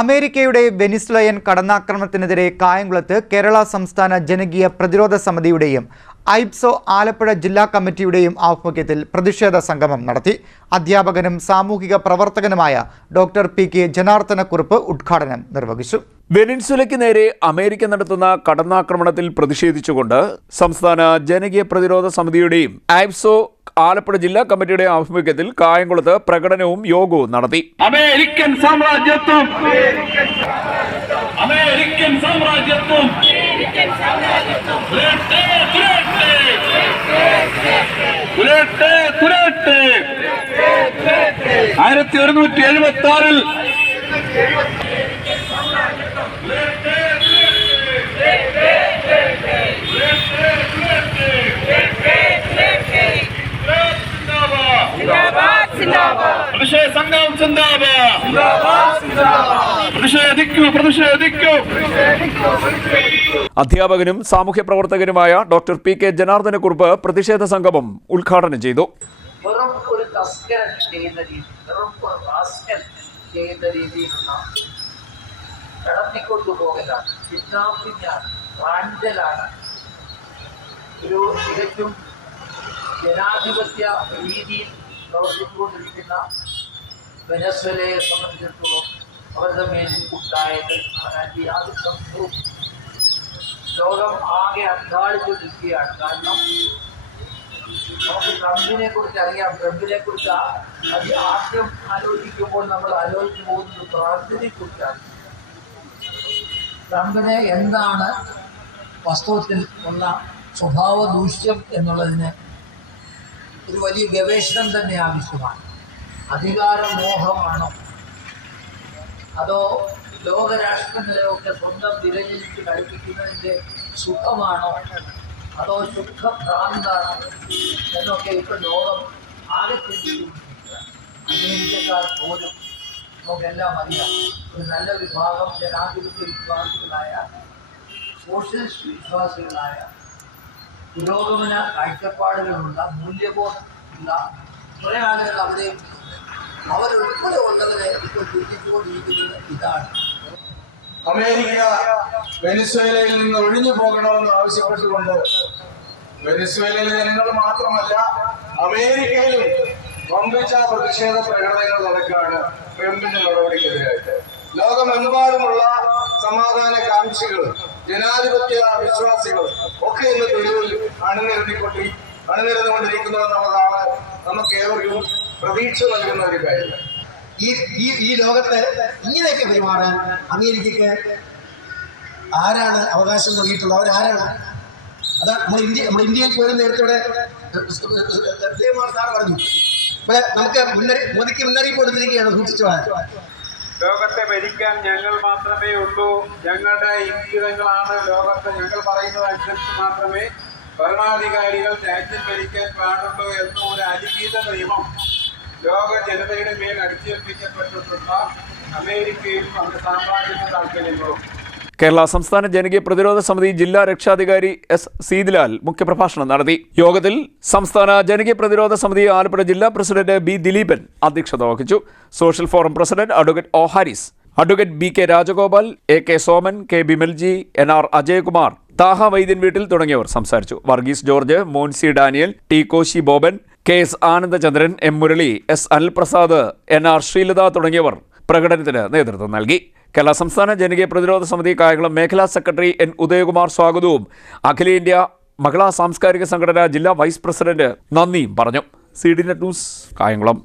അമേരിക്കയുടെ വെനിസ്ലയൻ കടന്നാക്രമണത്തിനെതിരെ കായംകുളത്ത് കേരള സംസ്ഥാന ജനകീയ പ്രതിരോധ സമിതിയുടെയും ഐബ്സോ ആലപ്പുഴ ജില്ലാ കമ്മിറ്റിയുടെയും ആഭിമുഖ്യത്തിൽ പ്രതിഷേധ സംഗമം നടത്തി. അധ്യാപകനും സാമൂഹിക പ്രവർത്തകനുമായ ഡോക്ടർ പി കെ ജനാർദ്ദനക്കുറിപ്പ് ഉദ്ഘാടനം നിർവഹിച്ചു. വെനിൻസുലയ്ക്ക് നേരെ അമേരിക്ക നടത്തുന്ന കടന്നാക്രമണത്തിൽ പ്രതിഷേധിച്ചുകൊണ്ട് സംസ്ഥാന ജനകീയ പ്രതിരോധ സമിതിയുടെയും ആപ്സോ ആലപ്പുഴ ജില്ലാ കമ്മിറ്റിയുടെ ആഭിമുഖ്യത്തിൽ കായംകുളത്ത് പ്രകടനവും യോഗവും നടത്തി. അമേരിക്കൻ സാമ്രാജ്യത്വം. അമേരിക്കൻ സാമ്രാജ്യത്വം. ആയിരത്തി ഒരുന്നൂറ്റി എഴുപത്തി ആറിൽ പ്രതിഷേധ സംഘം പ്രതിഷേധിക്കൂ പ്രതിഷേധിക്കൂ. അധ്യാപകനും സാമൂഹ്യ പ്രവർത്തകനുമായ ഡോക്ടർ പി കെ ജനാർദ്ദന കുറിപ്പ് പ്രതിഷേധ സംഗമം ഉദ്ഘാടനം ചെയ്തു. വെറും ഒരു തസ്കരൻ ചെയ്യുന്ന രീതി വെറും ഒരു റാസ്കൽ ചെയ്യുന്ന രീതിയിലുള്ള കടത്തിക്കൊണ്ടുപോകലാണ്. കിഡ്നാപ്പിംഗാണ് റാഞ്ചലാണ് ഒരു തികച്ചും ജനാധിപത്യ രീതിയിൽ പ്രവർത്തിച്ചുകൊണ്ടിരിക്കുന്ന വെനസ്വലയെ സംബന്ധിച്ചിടത്തോളം അവരുടെ മേലിൽ ഉണ്ടായത് അതിനകത്ത് യാതൊരു ലോകം ആകെ അന്താളിച്ചുകൊണ്ടിരിക്കുകയാണ് കാരണം നമുക്ക് ട്രംപിനെ കുറിച്ച് അറിയാം. ട്രംപിനെ കുറിച്ച് അത് ആദ്യം ആലോചിക്കുമ്പോൾ നമ്മൾ ആലോചിച്ചു പോകുന്നത് പ്രാർത്ഥനയെ കുറിച്ചാണ് ട്രംപിനെ എന്താണ് വസ്തുവത്തിൽ ഉള്ള സ്വഭാവ ദൂഷ്യം എന്നുള്ളതിന് ഒരു വലിയ ഗവേഷണം തന്നെ ആവശ്യമാണ് അധികാരമോഹമാണോ അതോ ലോകരാഷ്ട്രങ്ങളെയൊക്കെ സ്വന്തം വിരലിലേക്ക് കളിപ്പിക്കുന്നതിൻ്റെ സുഖമാണോ അതോ സുഖഭ്രാന്താണോ എന്നൊക്കെ ഇപ്പം ലോകം ആകെ ചിന്തിച്ചുകൊണ്ടിരിക്കുകയാണ് അമേരിക്കക്കാർ പോലും നമുക്കെല്ലാം അറിയാം ഒരു നല്ല വിഭാഗം ജനാധിപത്യ വിശ്വാസികളായ സോഷ്യലിസ്റ്റ് വിശ്വാസികളായ പുരോഗമന കാഴ്ചപ്പാടുകളുള്ള മൂല്യബോധമുള്ള കുറേ ആളുകൾ അവിടെയും അവരുൾപ്പെടെ ഉള്ളവരെ ഇപ്പോൾ ചിന്തിച്ചുകൊണ്ടിരിക്കുന്നത് ഇതാണ്. അമേരിക്ക വെനിസ്വേലയിൽ നിന്ന് ഒഴിഞ്ഞു പോകണമെന്ന് ആവശ്യപ്പെട്ടുകൊണ്ട് വെനിസ്വേലയിലെ ജനങ്ങൾ മാത്രമല്ല അമേരിക്കയിലും വമ്പിച്ച പ്രതിഷേധ പ്രകടനങ്ങൾ നടക്കുകയാണ് ട്രംപിന്റെ നടപടിക്കെതിരായിട്ട്. ലോകമെമ്പാടുമുള്ള സമാധാന കാംക്ഷികൾ ജനാധിപത്യ വിശ്വാസികൾ ഒക്കെ ഇന്ന് തെരുവിൽ അണിനിരന്നിക്കൊണ്ടി അണിനിരന്നുകൊണ്ടിരിക്കുന്നു എന്നുള്ളതാണ് നമുക്ക് ഏവർക്കും പ്രതീക്ഷ നൽകുന്ന ഒരു കാര്യം ഈ ഈ ഈ ലോകത്ത് ഇങ്ങനെയൊക്കെ പെരുമാറാൻ അമേരിക്കക്ക് ആരാണ് അവകാശം നൽകിയിട്ടുള്ളത്? അവരാരാണ്? അതാ നമ്മൾ ഇന്ത്യ നമ്മുടെ ഇന്ത്യയിൽ പോലും നേരത്തെ ഇവിടെ സാർ പറഞ്ഞു. നമുക്ക് മുന്നറി മോദിക്ക് മുന്നറിയിപ്പ് കൊടുത്തിരിക്കുകയാണ് സൂക്ഷിച്ചു ലോകത്തെ ഭരിക്കാൻ ഞങ്ങൾ മാത്രമേ ഉള്ളൂ. ഞങ്ങളുടെ ഇംഗിതങ്ങളാണ് ലോകത്തെ. ഞങ്ങൾ പറയുന്നത് അനുസരിച്ച് മാത്രമേ ഭരണാധികാരികൾ രാജ്യം ഭരിക്കാൻ പാടുള്ളൂ എന്ന ഒരു അലിഖിത നിയമം ലോക ജനതയുടെ മേൽ അടിച്ചേൽപ്പിക്കപ്പെട്ടിട്ടുള്ള അമേരിക്കയും അവരുടെ സാമ്രാജ്യത്വ താല്പര്യങ്ങളും കേരള സംസ്ഥാന ജനകീയ പ്രതിരോധ സമിതി ജില്ലാ രക്ഷാധികാരി എസ് സീതിലാൽ മുഖ്യപ്രഭാഷണം നടത്തി. യോഗത്തിൽ സംസ്ഥാന ജനകീയ പ്രതിരോധ സമിതി ആലപ്പുഴ ജില്ലാ പ്രസിഡന്റ് ബി ദിലീപൻ അധ്യക്ഷത വഹിച്ചു. Social forum president advocate O Haris advocate B K Rajagopal A K Soman K Bimalji N R Ajayakumar Thaha Vaidyan Veettil തുടങ്ങിയവർ സംസാരിച്ചു. Varghese George Moncy Daniel T Koshy Boban K S Anandachandran M Murali S Anilprasad N R Sreelatha തുടങ്ങിയവർ പ്രകടനത്തിന് നേതൃത്വം നൽകി. കേരള സംസ്ഥാന ജനകീയ പ്രതിരോധ സമിതി കായംകുളം മേഖലാ സെക്രട്ടറി എൻ ഉദയകുമാർ സ്വാഗതവും. അഖിലേന്ത്യാ മഹിളാ സാംസ്കാരിക സംഘടന ജില്ലാ വൈസ് പ്രസിഡന്റ് നന്ദിയും പറഞ്ഞു. C D net news Kayamkulam.